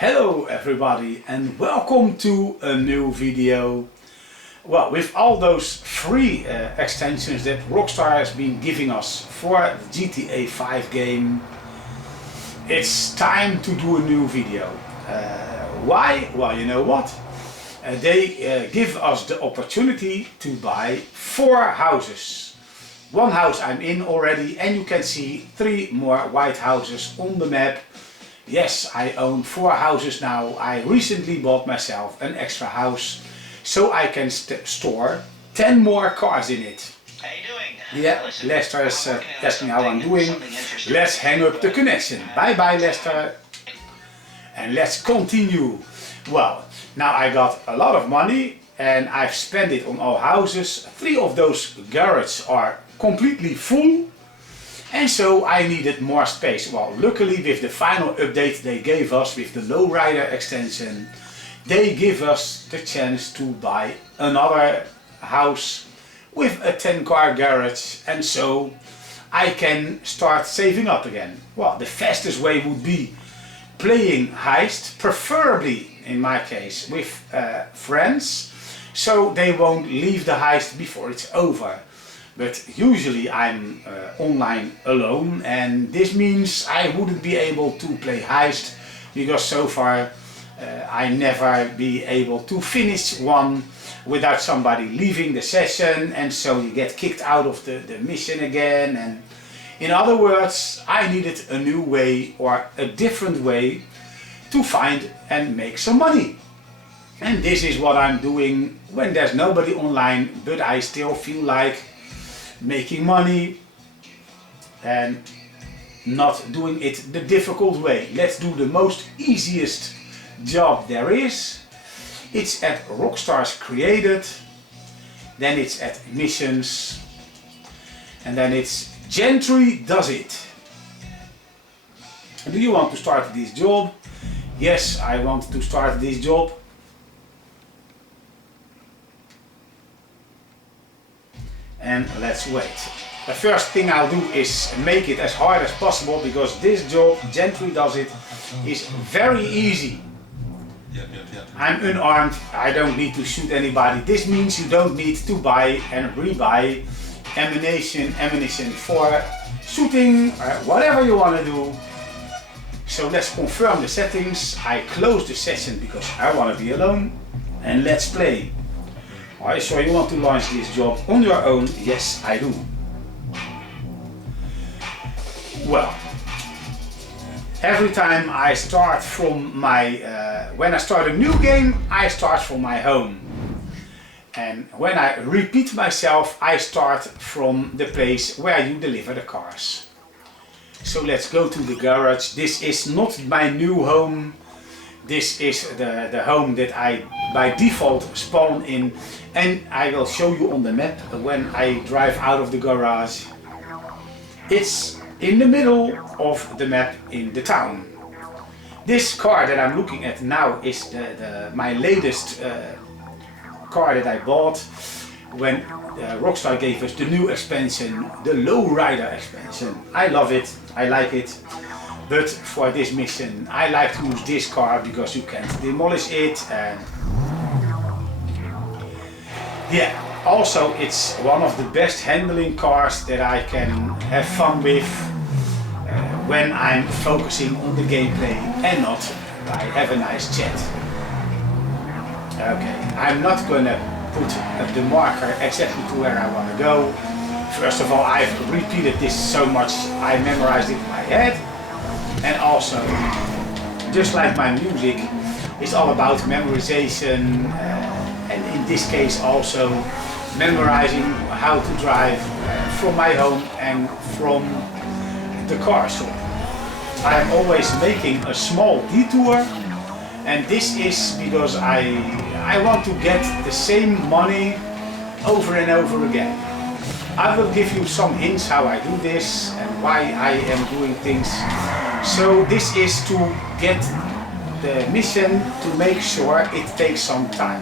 Hello everybody and welcome to a new video. Well, with all those free extensions that Rockstar has been giving us for the GTA 5 game, it's time to do a new video. Why? Well, you know what? They give us the opportunity to buy 4 houses. One house I'm in already, and you can see 3 more white houses on the map. Yes, I own 4 houses now. I recently bought myself an extra house so I can store 10 more cars in it. How you doing? Yeah, Lester is asking how I'm doing. Let's hang up the connection. Bye bye Lester. And let's continue. Well, now I got a lot of money and I've spent it on all houses. 3 of those garages are completely full. And so I needed more space. Well, luckily with the final update they gave us with the lowrider extension, they give us the chance to buy another house with a 10-car garage, and so I can start saving up again. Well, the fastest way would be playing heist, preferably in my case with friends, so they won't leave the heist before it's over. But usually I'm online alone, and this means I wouldn't be able to play heist because so far I never be able to finish one without somebody leaving the session, and so you get kicked out of the mission again. And in other words, I needed a new way or a different way to find and make some money. And this is what I'm doing when there's nobody online, but I still feel like making money and not doing it the difficult way. Let's do the most easiest job there is. It's at Rockstar's Created, then it's at Missions, and then it's Gentry Does It. Do you want to start this job? Yes, I want to start this job. And let's wait. The first thing I'll do is make it as hard as possible, because this job, Gentry Does It, is very easy. I'm unarmed, I don't need to shoot anybody. This means you don't need to buy and rebuy ammunition for shooting, whatever you want to do. So let's confirm the settings. I close the session because I want to be alone, and let's play. Alright, so you want to launch this job on your own? Yes, I do. Well, every time I start from my, when I start a new game, I start from my home. And when I repeat myself, I start from the place where you deliver the cars. So let's go to the garage. This is not my new home. This is the home that I by default spawn in, and I will show you on the map when I drive out of the garage. It's in the middle of the map in the town. This car that I'm looking at now is my latest car that I bought when Rockstar gave us the new expansion, the lowrider expansion. I love it, I like it. But for this mission I like to use this car because you can't demolish it, and yeah, also it's one of the best handling cars that I can have fun with when I'm focusing on the gameplay and not I have a nice chat. Okay, I'm not gonna put the marker exactly to where I want to go. First of all, I've repeated this so much I memorized it in my head. And also, just like my music, it's all about memorization, and in this case also memorizing how to drive from my home and from the car shop. I'm always making a small detour, and this is because I want to get the same money over and over again. I will give you some hints how I do this and why I am doing things. So this is to get the mission to make sure it takes some time.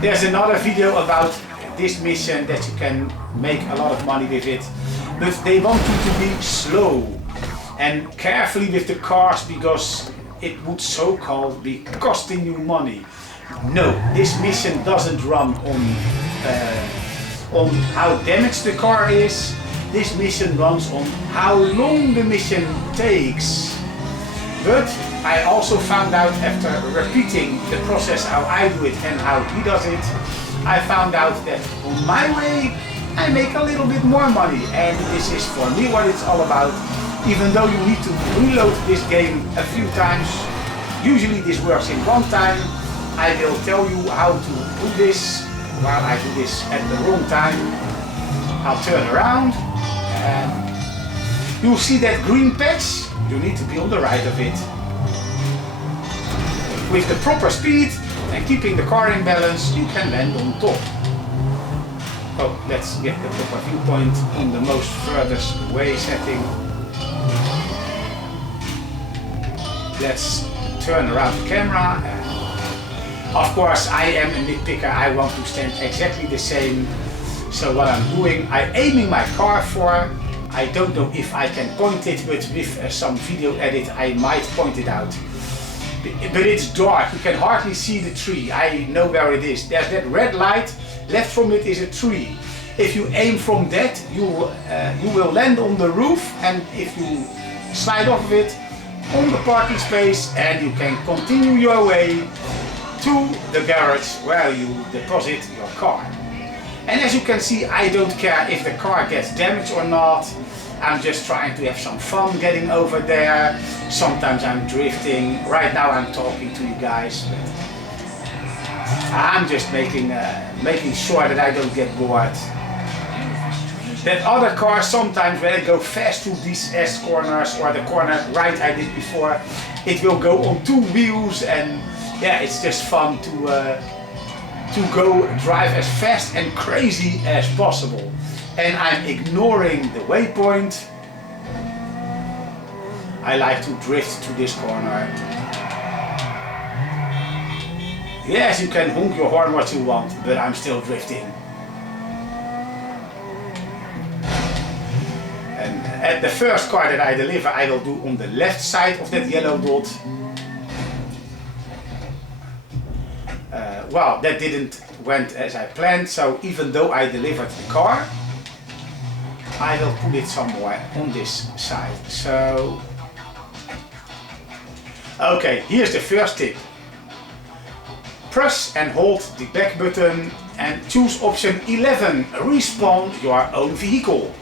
There's another video about this mission that you can make a lot of money with it, but they want you to be slow and carefully with the cars, because it would so-called be costing you money. No, this mission doesn't run on how damaged the car is. This mission runs on how long the mission takes. But I also found out after repeating the process how I do it and how he does it, I found out that on my way I make a little bit more money, and this is for me what it's all about. Even though you need to reload this game a few times, usually this works in one time. I will tell you how to do this. While I do this at the wrong time, I'll turn around and you'll see that green patch. You need to be on the right of it. With the proper speed and keeping the car in balance, you can land on top. Oh, let's get the proper viewpoint on the most furthest way setting. Let's turn around the camera. Of course, I am a nitpicker. I want to stand exactly the same. So what I'm doing, I'm aiming my car for. I don't know if I can point it, but with some video edit, I might point it out. But it's dark. You can hardly see the tree. I know where it is. There's that red light. Left from it is a tree. If you aim from that, you will land on the roof, and if you slide off of it, on the parking space, and you can continue your way to the garage where you deposit your car. And as you can see, I don't care if the car gets damaged or not. I'm just trying to have some fun getting over there. Sometimes I'm drifting. Right now I'm talking to you guys. I'm just making sure that I don't get bored. That other cars sometimes when they go fast through these S corners or the corner right I did before, it will go on two wheels, and yeah, it's just fun to go drive as fast and crazy as possible. And I'm ignoring the waypoint. I like to drift to this corner. Yes, you can honk your horn what you want, but I'm still drifting. And at the first car that I deliver, I will do on the left side of that yellow dot. Well, that didn't went as I planned, so even though I delivered the car, I will put it somewhere on this side. So, okay, here's the first tip. Press and hold the back button and choose option 11, respawn your own vehicle.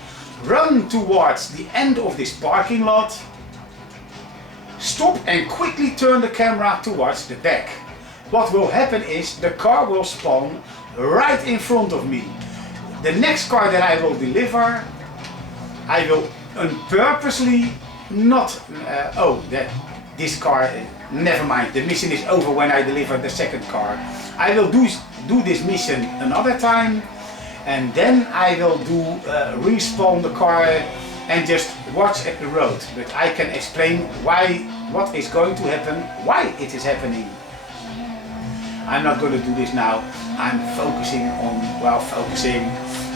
Run towards the end of this parking lot. Stop and quickly turn the camera towards the back. What will happen is the car will spawn right in front of me. The next car that I will deliver, I will purposely not, this car, never mind, the mission is over when I deliver the second car. I will do this mission another time, and then I will respawn the car and just watch at the road. But I can explain what is going to happen, why it is happening. I'm not going to do this now. I'm focusing on,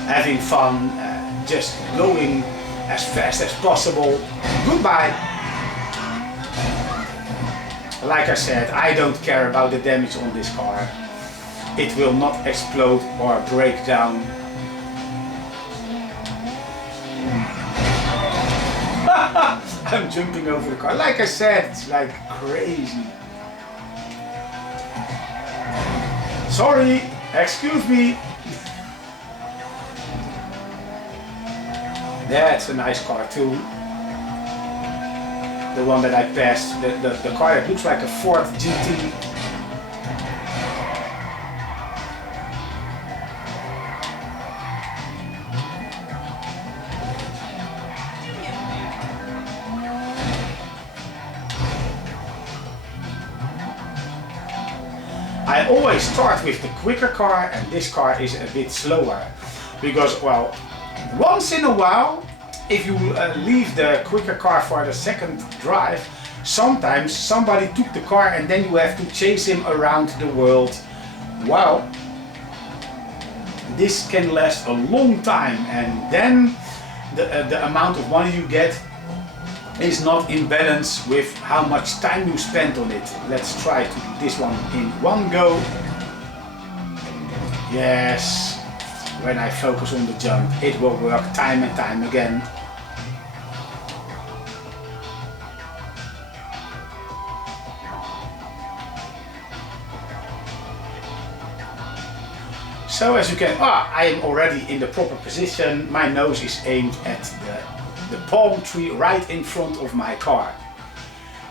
having fun, just going as fast as possible. Goodbye. Like I said, I don't care about the damage on this car. It will not explode or break down. I'm jumping over the car. Like I said, it's like crazy. Sorry, excuse me. That's a nice car too. The one that I passed, the car that looks like a Ford GT. I always start with the quicker car, and this car is a bit slower. Because, well, once in a while, if you leave the quicker car for the second drive, sometimes somebody took the car and then you have to chase him around the world. Well, this can last a long time, and then the amount of money you get is not in balance with how much time you spend on it. Let's try to do this one in one go. Yes, when I focus on the jump, it will work time and time again. So as you can, I am already in the proper position. My nose is aimed at the palm tree right in front of my car.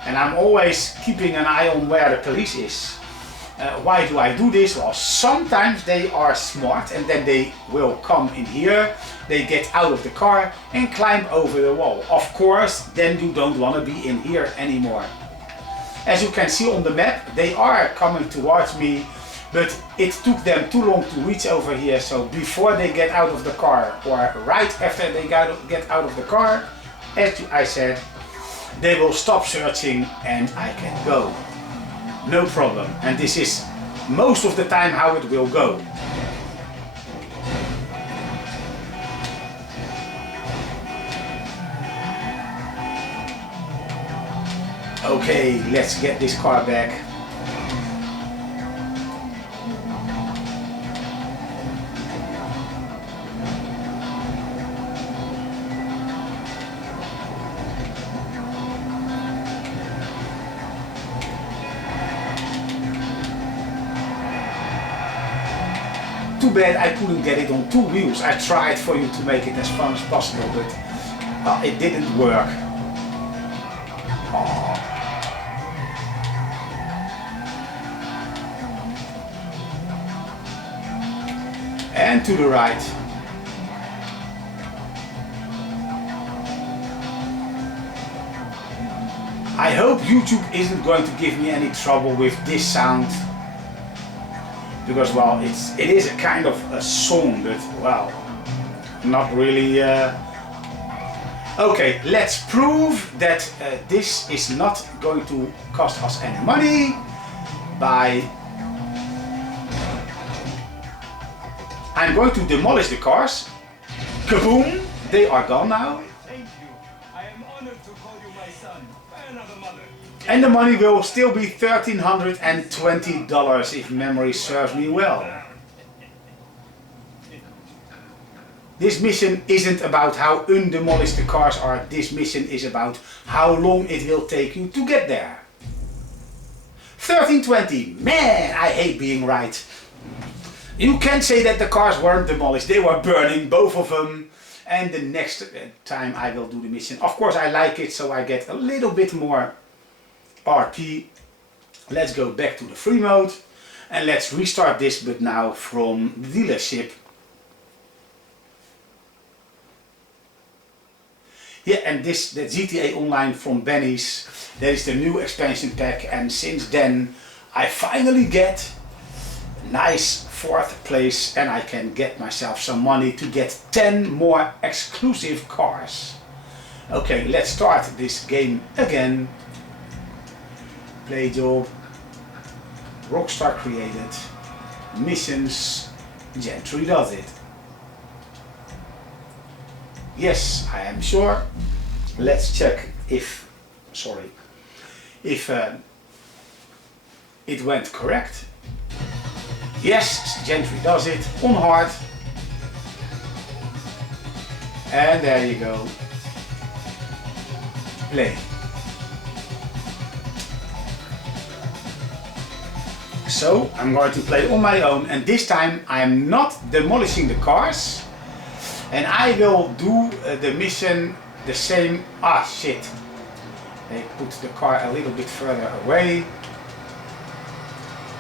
And I'm always keeping an eye on where the police is. Why do I do this? Well, sometimes they are smart and then they will come in here, they get out of the car and climb over the wall. Of course, then you don't want to be in here anymore. As you can see on the map, they are coming towards me, but it took them too long to reach over here. So before they get out of the car, or right after they get out of the car, as I said, they will stop searching and I can go. No problem. And this is most of the time how it will go. Okay, let's get this car back. Too bad I couldn't get it on 2 wheels. I tried for you to make it as fun as possible, but it didn't work. Oh. And to the right. I hope YouTube isn't going to give me any trouble with this sound. Because, well, it is a kind of a song, but, well, not really. Okay, let's prove that this is not going to cost us any money by... I'm going to demolish the cars. Kaboom! They are gone now. Thank you. I am honored to call you my son by another mother. And the money will still be $1,320 if memory serves me well. This mission isn't about how undemolished the cars are. This mission is about how long it will take you to get there. 1320. Man, I hate being right. You can't say that the cars weren't demolished. They were burning, both of them. And the next time I will do the mission. Of course I like it, so I get a little bit more RP. Let's go back to the free mode and let's restart this, but now from the dealership. Yeah, and the GTA Online from Benny's, that is the new expansion pack, and since then I finally get a nice 4th place and I can get myself some money to get 10 more exclusive cars. Okay, let's start this game again. Play job, Rockstar created, missions, Gentry Does It. Yes, I am sure. Let's check if it went correct. Yes, Gentry Does It on hard. And there you go. Play. So I'm going to play on my own, and this time I am not demolishing the cars, and I will do the mission the same. Ah shit, they put the car a little bit further away,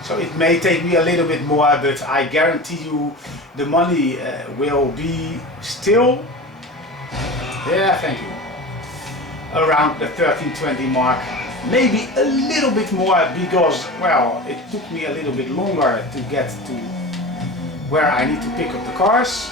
so it may take me a little bit more, but I guarantee you the money will be still, yeah, thank you, around the 1320 mark. Maybe a little bit more, because, well, it took me a little bit longer to get to where I need to pick up the cars.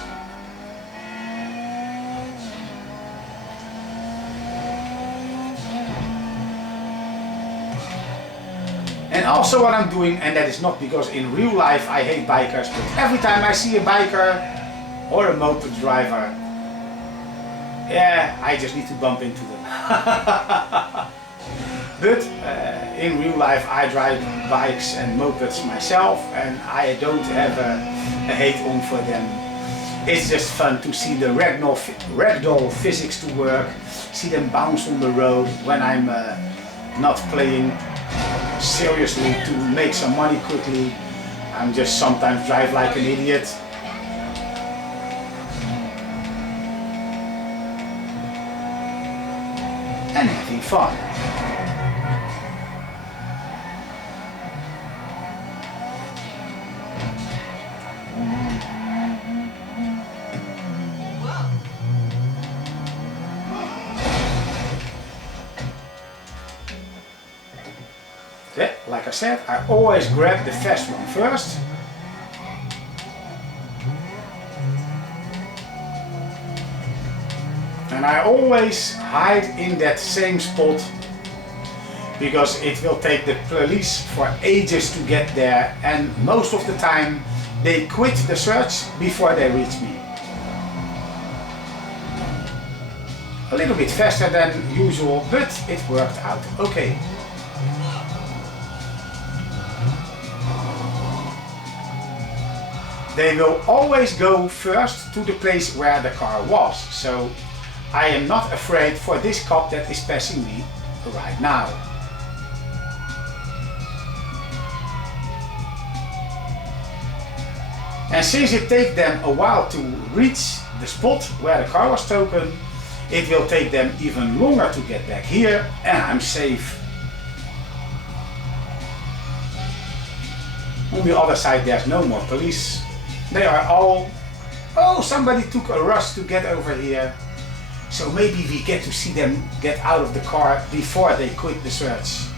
And also what I'm doing, and that is not because in real life I hate bikers, but every time I see a biker or a motor driver, Yeah, I just need to bump into them. But in real life I drive bikes and mopeds myself, and I don't have a hate on for them. It's just fun to see the ragdoll physics to work, see them bounce on the road when I'm not playing seriously to make some money quickly. I'm just sometimes drive like an idiot. And having fun. Yeah, like I said, I always grab the fast one first. And I always hide in that same spot because it will take the police for ages to get there, and most of the time they quit the search before they reach me. A little bit faster than usual, but it worked out okay. They will always go first to the place where the car was, so I am not afraid for this cop that is passing me right now. And since it takes them a while to reach the spot where the car was taken, it will take them even longer to get back here, and I'm safe. On the other side there's no more police. They are all... Oh, somebody took a rush to get over here. So maybe we get to see them get out of the car before they quit the search.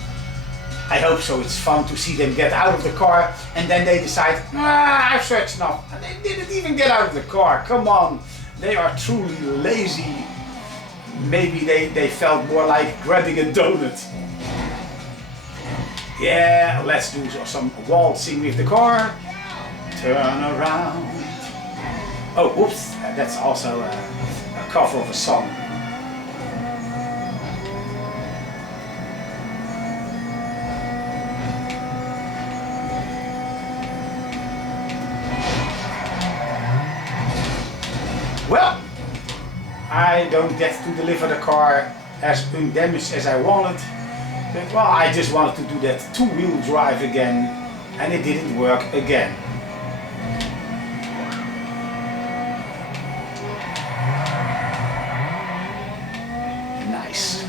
I hope so. It's fun to see them get out of the car and then they decide, I've searched enough. And they didn't even get out of the car. Come on. They are truly lazy. Maybe they felt more like grabbing a donut. Yeah, let's do some waltzing with the car. Turn around. Oh, whoops. That's also a cover of a song. Well, I don't get to deliver the car as undamaged as I wanted, but well, I just wanted to do that two-wheel drive again, and it didn't work again. Nice.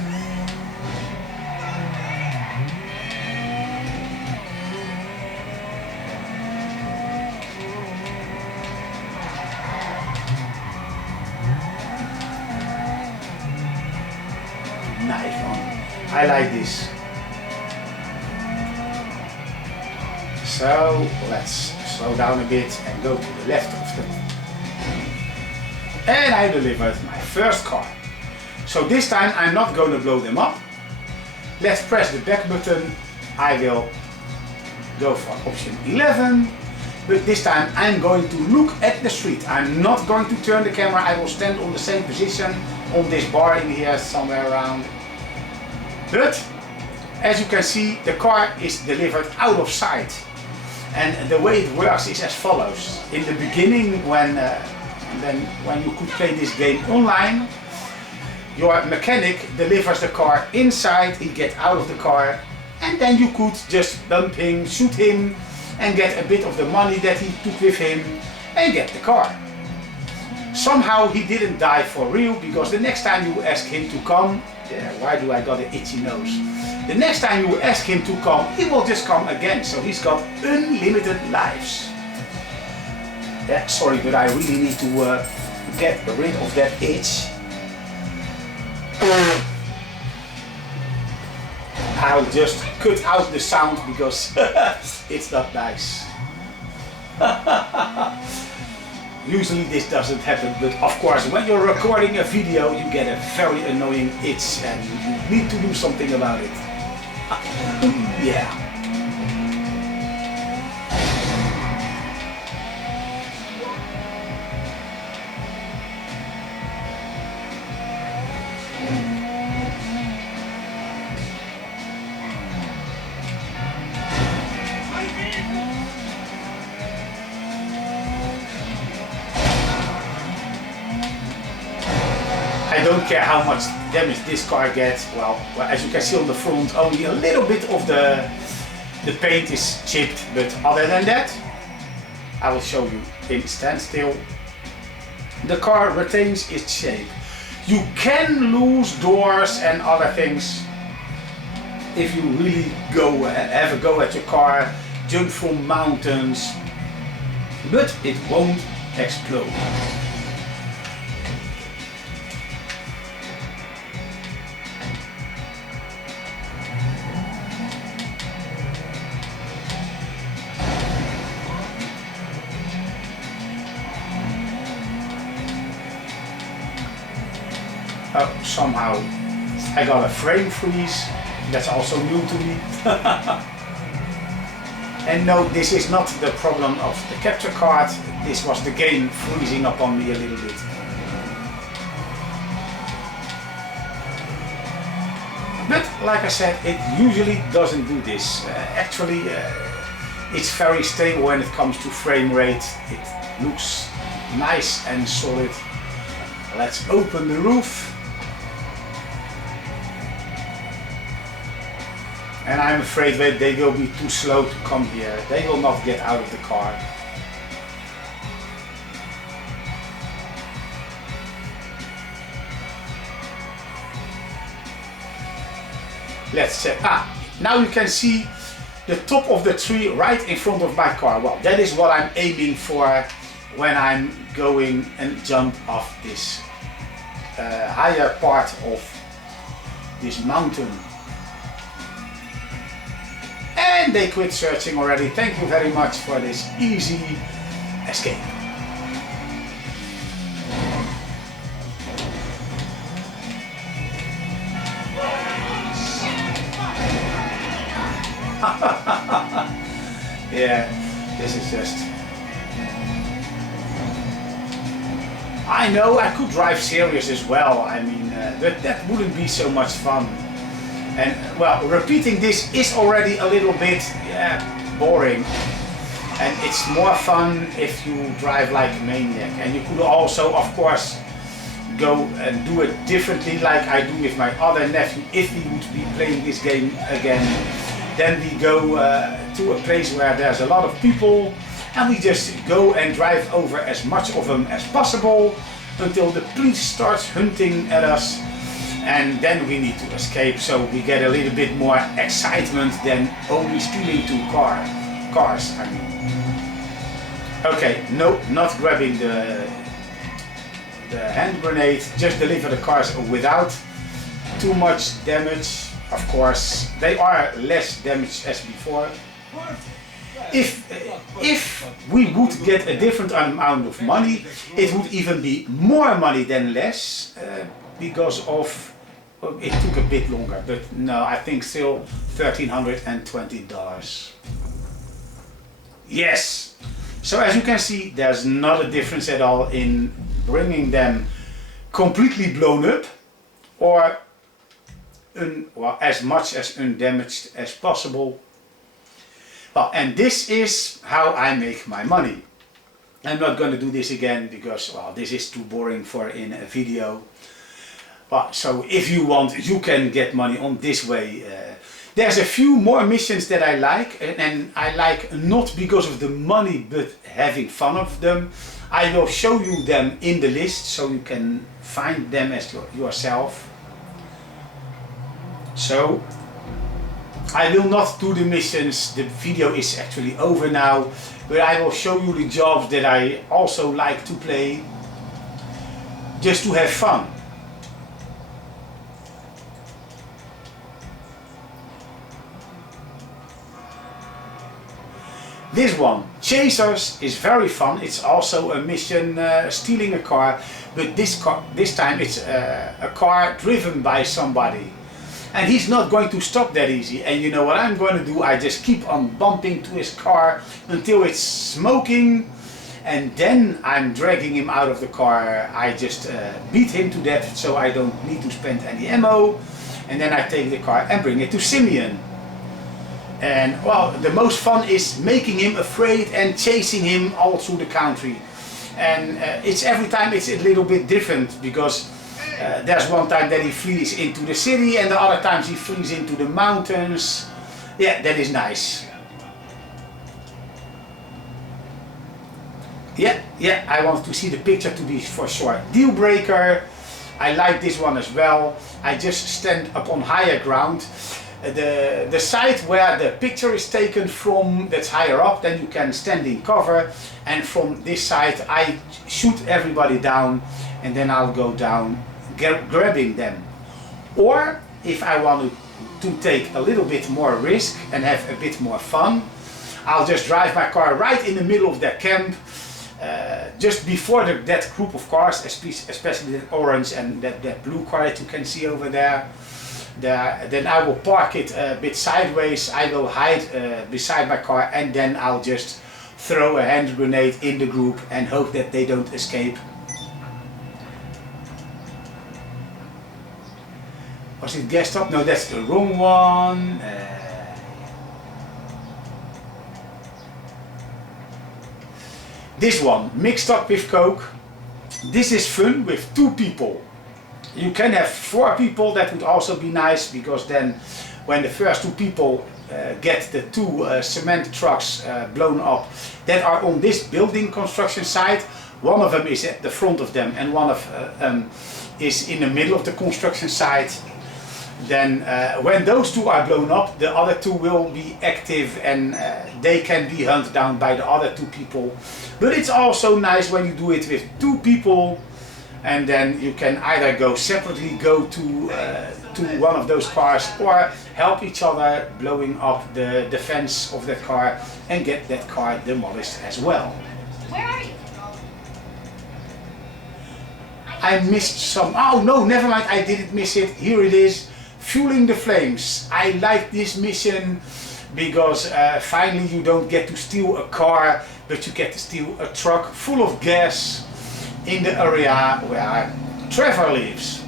Nice one. I like this. So let's slow down a bit and go to the left of the... And I delivered my first car. So this time I'm not going to blow them up. Let's press the back button. I will go for option 11. But this time I'm going to look at the street. I'm not going to turn the camera. I will stand on the same position on this bar in here somewhere around. But as you can see, the car is delivered out of sight. And the way it works is as follows. In the beginning, when you could play this game online, your mechanic delivers the car inside, he gets out of the car, and then you could just bump him, shoot him, and get a bit of the money that he took with him, and get the car. Somehow he didn't die for real, because the next time you ask him to come, why do I got an itchy nose? The next time you ask him to come, he will just come again, so he's got unlimited lives. Yeah, sorry, but I really need to get rid of that itch. I'll just cut out the sound because it's not nice. Usually this doesn't happen, but of course when you're recording a video you get a very annoying itch and you need to do something about it. Yeah. don't care how much damage this car gets. Well, as you can see on the front, only a little bit of the paint is chipped, but other than that, I will show you in standstill. The car retains its shape. You can lose doors and other things if you really have a go at your car, jump from mountains, but it won't explode. Oh, somehow I got a frame freeze. That's also new to me. And no, this is not the problem of the capture card. This was the game freezing up on me a little bit. But like I said, it usually doesn't do this. Actually, it's very stable when it comes to frame rate. It looks nice and solid. Let's open the roof. And I'm afraid that they will be too slow to come here. They will not get out of the car. Let's check. Now you can see the top of the tree right in front of my car. Well, that is what I'm aiming for when I'm going and jump off this higher part of this mountain. And they quit searching already. Thank you very much for this easy escape. Yeah, this is just... I know I could drive serious as well. I mean, but that wouldn't be so much fun. And well, repeating this is already a little bit boring, and it's more fun if you drive like a maniac. And you could also, of course, go and do it differently like I do with my other nephew. If he would be playing this game again, then we go to a place where there's a lot of people, and we just go and drive over as much of them as possible until the police starts hunting at us. And then we need to escape, so we get a little bit more excitement than only stealing two cars. I mean. Okay, no, not grabbing the hand grenade. Just deliver the cars without too much damage. Of course, they are less damaged as before. If we would get a different amount of money, it would even be more money than less, because of... It took a bit longer, but no, I think still $1,320. Yes! So as you can see, there's not a difference at all in bringing them completely blown up or as much as undamaged as possible. Well, and this is how I make my money. I'm not going to do this again because, well, this is too boring for in a video. But so if you want, you can get money on this way. There's a few more missions that I like, and I like not because of the money, but having fun of them. I will show you them in the list so you can find them as yourself. So I will not do the missions, the video is actually over now, but I will show you the jobs that I also like to play, just to have fun. This one, Chasers, is very fun. It's also a mission stealing a car, but this time it's a car driven by somebody. And he's not going to stop that easy. And you know what I'm going to do? I just keep on bumping to his car until it's smoking. And then I'm dragging him out of the car. I just beat him to death so I don't need to spend any ammo. And then I take the car and bring it to Simeon. And well, the most fun is making him afraid and chasing him all through the country. And it's every time it's a little bit different because There's one time that he flees into the city, and the other times he flees into the mountains. Yeah, that is nice. Yeah, I want to see the picture to be for sure. Deal breaker. I like this one as well. I just stand up on higher ground. The side where the picture is taken from, that's higher up, then you can stand in cover, and from this side I shoot everybody down, and then I'll go down grabbing them. Or if I want to take a little bit more risk and have a bit more fun, I'll just drive my car right in the middle of their camp, just before that group of cars, especially that orange and that blue car that you can see over there. Then I will park it a bit sideways. I will hide beside my car, and then I'll just throw a hand grenade in the group and hope that they don't escape. Was it gas stop? No, that's the wrong one. This one, mixed up with Coke. This is fun with 2 people. You can have 4 people, that would also be nice, because then when the first 2 people get the 2 cement trucks blown up that are on this building construction site, one of them is at the front of them and one of them is in the middle of the construction site, then when those 2 are blown up, the other 2 will be active, and they can be hunted down by the other 2 people. But it's also nice when you do it with 2 people, and then you can either go separately, go to one of those cars, or help each other blowing up the fence of that car and get that car demolished as well. Where are you? I missed some. Oh no, never mind, I didn't miss it. Here it is. Fueling the flames. I like this mission because finally you don't get to steal a car, but you get to steal a truck full of gas in the area where Trevor lives.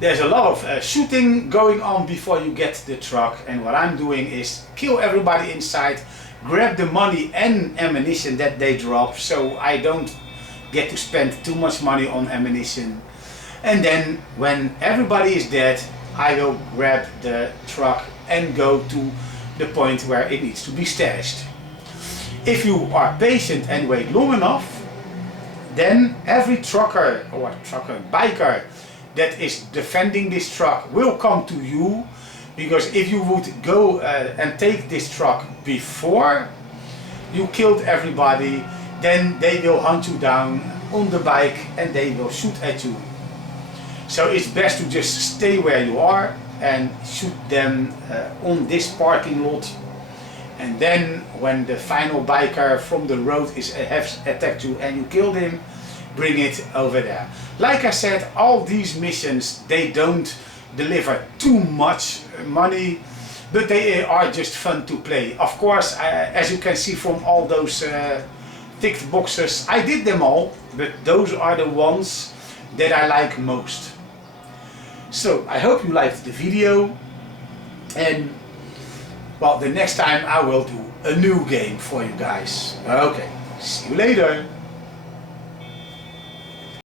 There's a lot of shooting going on before you get the truck, and what I'm doing is kill everybody inside, grab the money and ammunition that they drop, so I don't get to spend too much money on ammunition. And then when everybody is dead, I will grab the truck and go to the point where it needs to be stashed. If you are patient and wait long enough, then every trucker or biker that is defending this truck will come to you, because if you would go and take this truck before you killed everybody, then they will hunt you down on the bike and they will shoot at you. So it's best to just stay where you are and shoot them on this parking lot, and then when the final biker from the road has attacked you and you killed him, bring it over there. Like I said, all these missions, they don't deliver too much money, but they are just fun to play. Of course, as you can see from all those ticked boxes, I did them all, but those are the ones that I like most. So I hope you liked the video, and well, the next time I will do a new game for you guys. Okay, see you later.